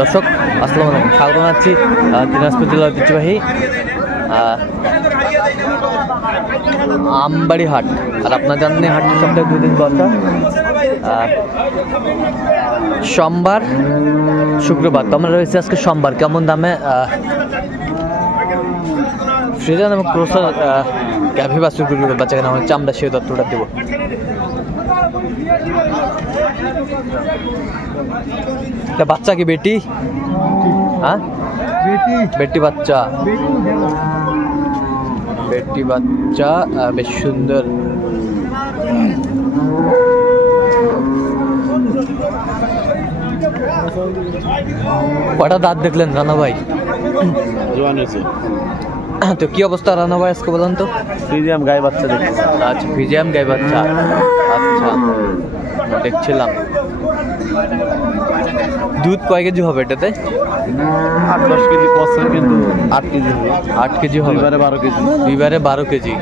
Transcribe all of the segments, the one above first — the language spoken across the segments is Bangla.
দর্শক আসসালামু আলাইকুম, স্বাগত জানাচ্ছি দিনাজপুর জেলার ঐতিহ্যবাহী আমবাড়ি হাট। আর আপনার জানেন হাটটি সপ্তাহে 2 দিন বসা, সোমবার শুক্রবার। তো আমরা রয়েছে আজকে সোমবার। কেমন দামে ফ্রিজান এবং ক্রোসার গাভী বাছুর গরুর বাচ্চা কেনা হচ্ছে, আমরা সেই তথ্যটা দেবো। বাচ্চা কি বেটি? হ্যাঁ, বেটি বাচ্চা, বেটি বাচ্চা বেশ সুন্দর। কটা দাঁত দেখলেন রানা ভাই? তো কি অবস্থা রানা ভাই আজকে বলেন তো? ফ্রিজিয়াম গাই বাচ্চা দেখছি। আচ্ছা, ফ্রিজিয়াম গাই বাচ্চা। আচ্ছা, দেখছিলাম। দুধ কয় কেজি হবে এটাতে? 8-10 কেজি পছন্দ, কিন্তু 8 কেজি হবে। 8 কেজি হবে। এবারে 12 কেজি। এবারে 12 কেজি।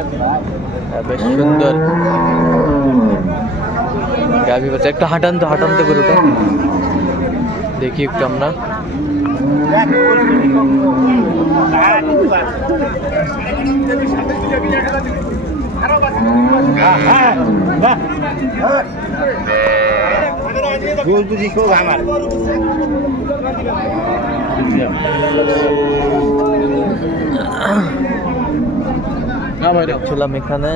বেশ সুন্দর গাভী বাচ্চা। একটু হাঁটানতে হাঁটানতে গরুটা দেখি একটু আমরা। দেখছিলাম এখানে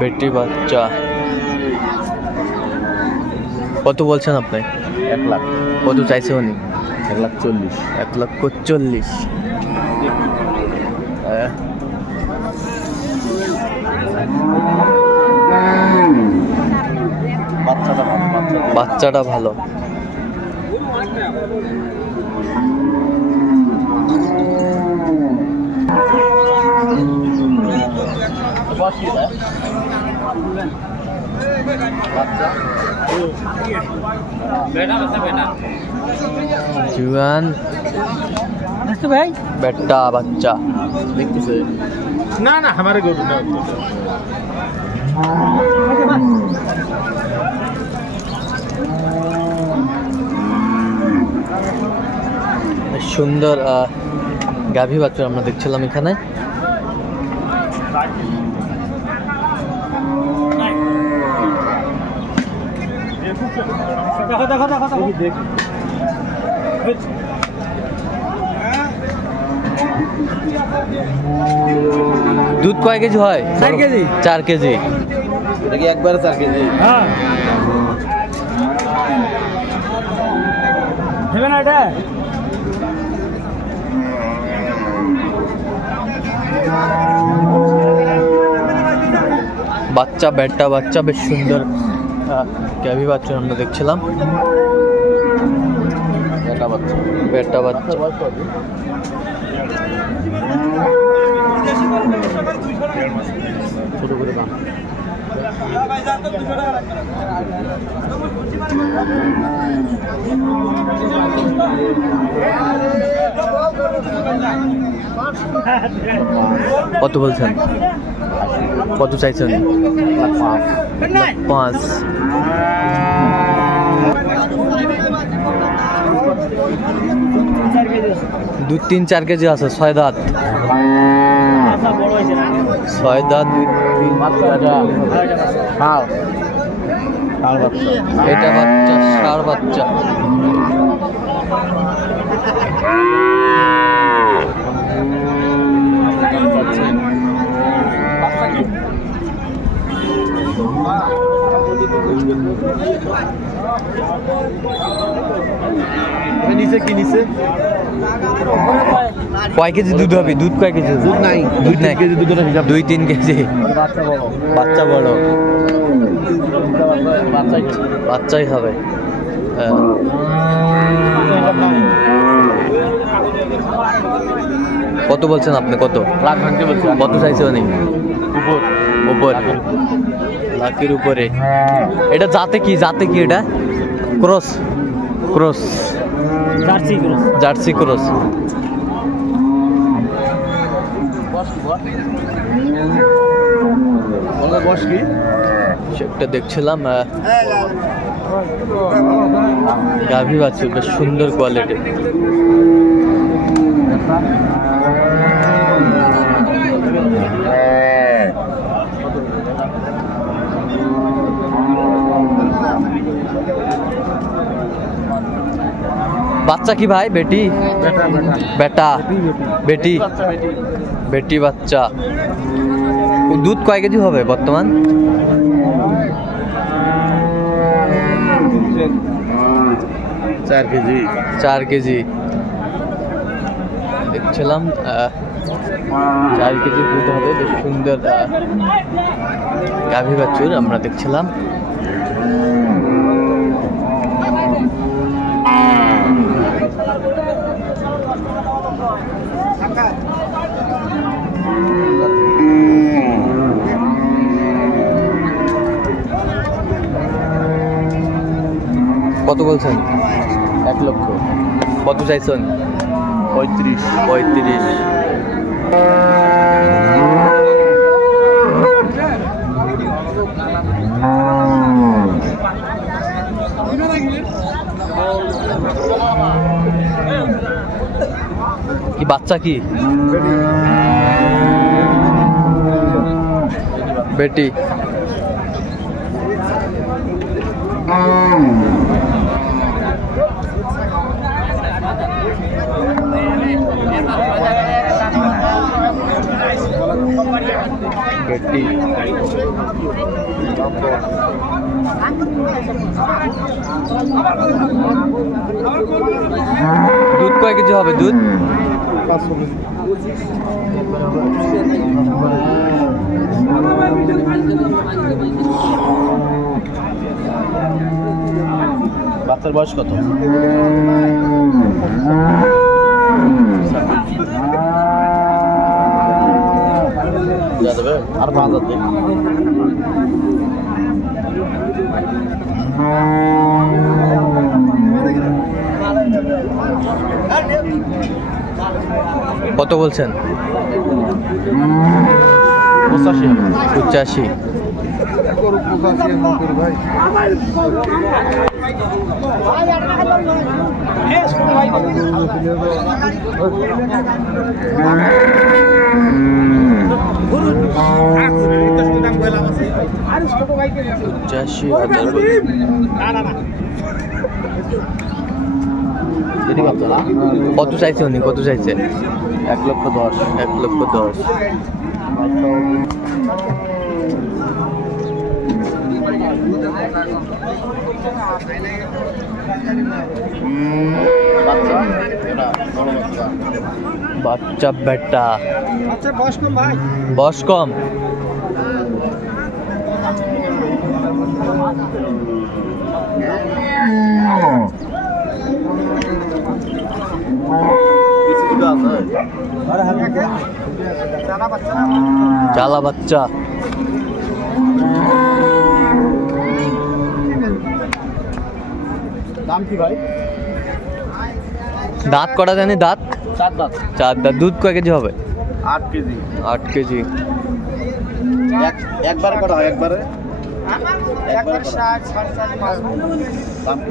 বেটি বাচ্চা। কত বলছেন আপনি? 1 লাখ। কত চাইছে উনি? 1,40,000। 1,40,000। বাচ্চাটা ভালো। জুয়ান ভাই, বেটা বাচ্চা দেখতেছে না? না, আমারে গরু না। সুন্দর গাভী বাচ্চা আমরা দেখছিলাম এখানে। দুধ কয় কেজি হয়? 4 কেজি। 4 কেজি। এটা কি একবারে 4 কেজি? হ্যাঁ। হবে না এটা? বাচ্চা, বেটা বাচ্চা বেশ সুন্দর গাভী বাচ্চা আমরা দেখছিলাম। বেটা বাচ্চা, বেটা বাচ্চা। ছোট করে দাম। কত বলছেন? কত চাইছেন? 5। দুধ 3-4 কেজি আছে। 6 দাঁত। 6 দাঁত। এটা বাচ্চা, ষাঁড় বাচ্চা। নিচে কি নিচে? কয় কেজি দুধ হবে? দুধ কয় কেজি? দুধ নাই। দুধ নাই। 2-3 কেজি দুধের হিসাব। 2-3 কেজি। বাচ্চা বড়। বাচ্চাই হবে। কত বলছেন আপনি? কত লাখ ভাঙতে বলছি। কত চাইছে উনি? উপর লাখের উপরে। এটা জাতে কি? জাতে কি এটা? Cross cross jersey cross. বয়স কি? সেটা দেখছিলাম গাভী বাছুর, বেশ সুন্দর কোয়ালিটি। বাচ্চা কি ভাই? বেটি বেটা বেটি বেটি বাচ্চা। দুধ কয় কেজি হবে বর্তমান? 4 কেজি। 4 কেজি দেখছিলাম। 4 কেজি দুধ হবে, বেশ সুন্দর গাভী বাছুর আমরা দেখছিলাম। কত বলছেন? 1 লক্ষ। কত চাইছেন? 35। 35। কি বাচ্চা কি? বেটি। বেটি দুধ কয় কেজি হবে? দুধ বাচ্চার বয়স কত? আর 5000 দিন। কত বলছেন? 85। 85। কত চাইছে উনি? কত চাইছে? 1 লক্ষ 10। 1 লক্ষ 10। বাচ্চা বেটা। বয়স কম। চালা বাচ্চা। দাম কি ভাই? দাঁত কটা জানি? দাঁত 4 দাঁত। 4 দাঁত। দুধ কয় কেজি হবে? 8 কেজি। 8 কেজি। একবারে করা হয়? একবারে 60 4.5 দাম কি?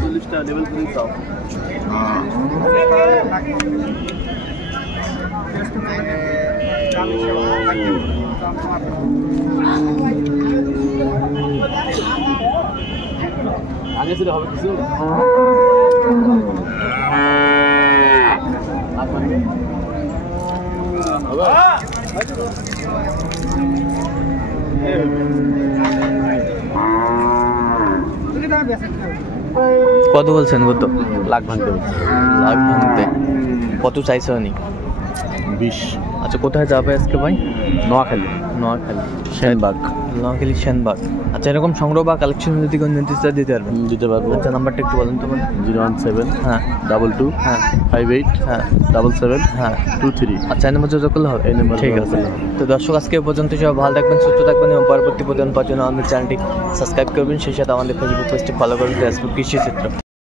40টা লেভেল 3 দাও। আগে ছিল হবে কিছু? কত বলছেন? কত? লাখ ভাঙতে। লাখ ভাঙতে। কত চাইছে উনি? 20। আচ্ছা, কোথায় যাবে আজকে ভাই? নোয়াখালী। নোয়াখালী সেনবাগ। নোয়াখালী সেনবাগ। আচ্ছা, এরকম সংগ্রহ বা কালেকশন যদি কোনো নিতে চায় দিতে পারবেন? দিতে পারবো। আচ্ছা, নাম্বারটা একটু বলেন তো মানে। 017 হ্যাঁ 22 হ্যাঁ 58 হ্যাঁ 77 হ্যাঁ 23। আচ্ছা, এই নম্বর যোগাযোগ করলে হবে? এই নম্বরে ঠিক যোগাযোগ আছে। করলে হবে। তো দর্শক, আজকে এ পর্যন্ত সবাই ভালো থাকবেন, সুস্থ থাকবেন এবং পরবর্তী প্রতিদিন পাওয়ার জন্য আমাদের চ্যানেলটি সাবস্ক্রাইব করবেন, সেই সাথে আমাদের ফেসবুক পেজটি ফলো করবেন, ফেসবুক কৃষি চিত্র।